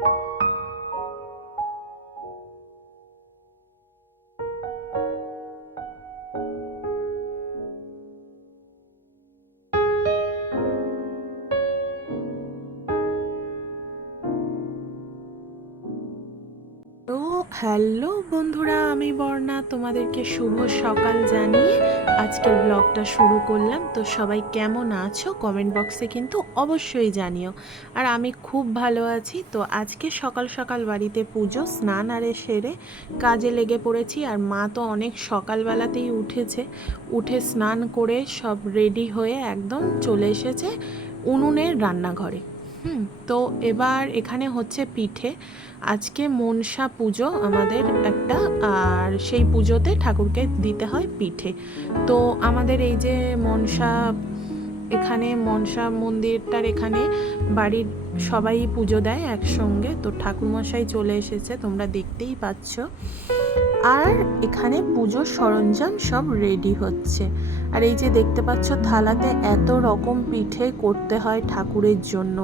তো হ্যালো বন্ধুরা, আমি বর্ণা তোমাদেরকে শুভ সকাল জানিয়ে আজকের ব্লগটা শুরু করলাম। তো সবাই কেমন আছো কমেন্ট বক্সে কিন্তু অবশ্যই জানিও। আর আমি খুব ভালো আছি। তো আজকে সকাল সকাল বাড়িতে পুজো, স্নান আরে সেরে কাজে লেগে পড়েছি। আর মা তো অনেক সকালবেলাতেই উঠেছে, উঠে স্নান করে সব রেডি হয়ে একদম চলে এসেছে উনুনের রান্নাঘরে। তো এবার এখানে হচ্ছে পিঠে। আজকে মনসা পুজো আমাদের একটা, আর সেই পুজোতে ঠাকুরকে দিতে হয় পিঠে। তো আমাদের এই যে মনসা, এখানে মনসা মন্দিরটার এখানে বাড়ির সবাই পুজো দেয় একসঙ্গে। তো ঠাকুরমশাই চলে এসেছে, তোমরা দেখতেই পাচ্ছ। আর এখানে পুজোর সরঞ্জাম সব রেডি হচ্ছে। আর এই যে দেখতে পাচ্ছ থালাতে এত রকম পিঠে করতে হয় ঠাকুরের জন্য।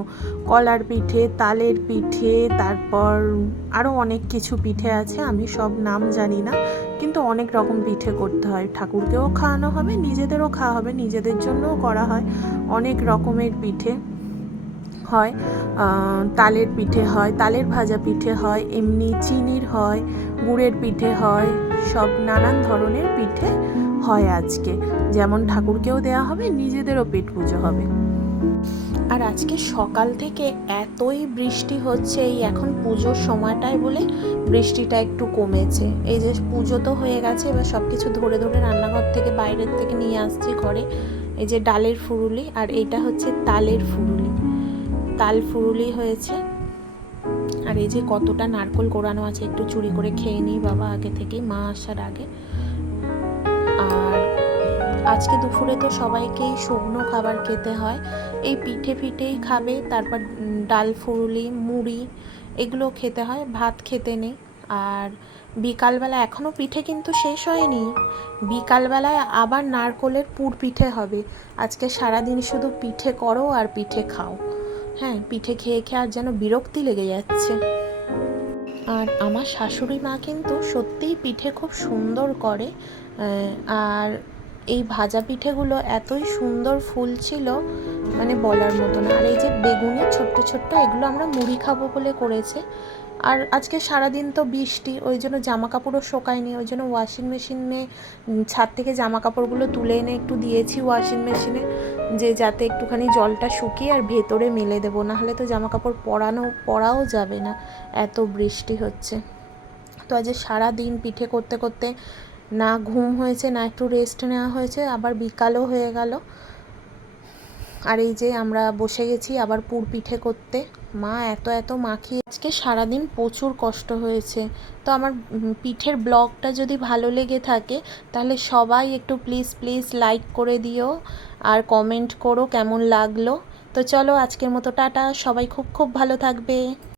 কলার পিঠে, তালের পিঠে, তারপর আরও অনেক কিছু পিঠে আছে, আমি সব নাম জানি না, কিন্তু অনেক রকম পিঠে করতে হয়। ঠাকুরকেও খাওয়ানো হবে, নিজেদেরও খাওয়া হবে, নিজেদের জন্যও করা হয়। অনেক রকমের পিঠে হয়, তালের পিঠে হয়, তালের ভাজা পিঠে হয়, এমনি চিনির হয়, গুড়ের পিঠে হয়, সব নানান ধরনের পিঠে হয় আজকে। যেমন ঠাকুরকেও দেওয়া হবে, নিজেদেরও পেট পুজো হবে। আর আজকে সকাল থেকে এতই বৃষ্টি হচ্ছে, এই এখন পুজোর সময়টায় বলে বৃষ্টিটা একটু কমেছে। এই যে পুজো তো হয়ে গেছে, এবার সব কিছু ধরে ধরে রান্নাঘর থেকে বাইরের থেকে নিয়ে আসছি ঘরে। এই যে ডালের ফুরুলি, আর এইটা হচ্ছে তালের ফুরুলি, তাল ফুরুলি হয়েছে। আর এই যে কতটা নারকোল কোরানো আছে, একটু চুরি করে খেয়ে নিই বাবা আগে থেকেই, মা আসার আগে। আর আজকে দুপুরে তো সবাইকেই শুকনো খাবার খেতে হয়, এই পিঠে ফিঠেই খাবে, তারপর ডাল ফুরুলি মুড়ি এগুলো খেতে হয়, ভাত খেতে নেই। আর বিকালবেলা এখনও পিঠে কিন্তু শেষ হয়নি, বিকালবেলায় আবার নারকোলের পুর পিঠে হবে। আজকে সারাদিন শুধু পিঠে করো আর পিঠে খাও। হ্যাঁ, পিঠে খেয়ে খেয়ে আর যেন বিরক্তি লেগে যাচ্ছে। আর আমার শাশুড়ি মা কিন্তু সত্যিই পিঠে খুব সুন্দর করে। আর এই ভাজা পিঠেগুলো এতই সুন্দর ফুল ছিল, মানে বলার মতো না। আর এই যে বেগুনি ছোট্ট ছোট্ট, এগুলো আমরা মুড়ি খাবো বলে করেছে। আর আজকে সারাদিন তো বৃষ্টি, ওই জন্য জামা কাপড়ও শোকায়নি, ওই জন্য ওয়াশিং মেশিনে ছাদ থেকে জামা কাপড়গুলো তুলে এনে একটু দিয়েছি ওয়াশিং মেশিনে, যে যাতে একটুখানি জলটা শুকিয়ে আর ভেতরে মেলে দেবো, নাহলে তো জামা কাপড় পরাও যাবে না, এত বৃষ্টি হচ্ছে। তো আজ সারাদিন পিঠে করতে করতে না ঘুম হয়েছে, না একটু রেস্ট নেওয়া হয়েছে, আবার বিকালও হয়ে গেল। আর এই যে আমরা বসে গেছি আবার পুর পিঠে করতে। মা এত মাখিয়ে, আজকে সারাদিন প্রচুর কষ্ট হয়েছে। তো আমার পিঠের ব্লগটা যদি ভালো লেগে থাকে তাহলে সবাই একটু প্লিজ লাইক করে দিও আর কমেন্ট করো কেমন লাগলো। তো চলো আজকের মতো টাটা, সবাই খুব ভালো থাকবে।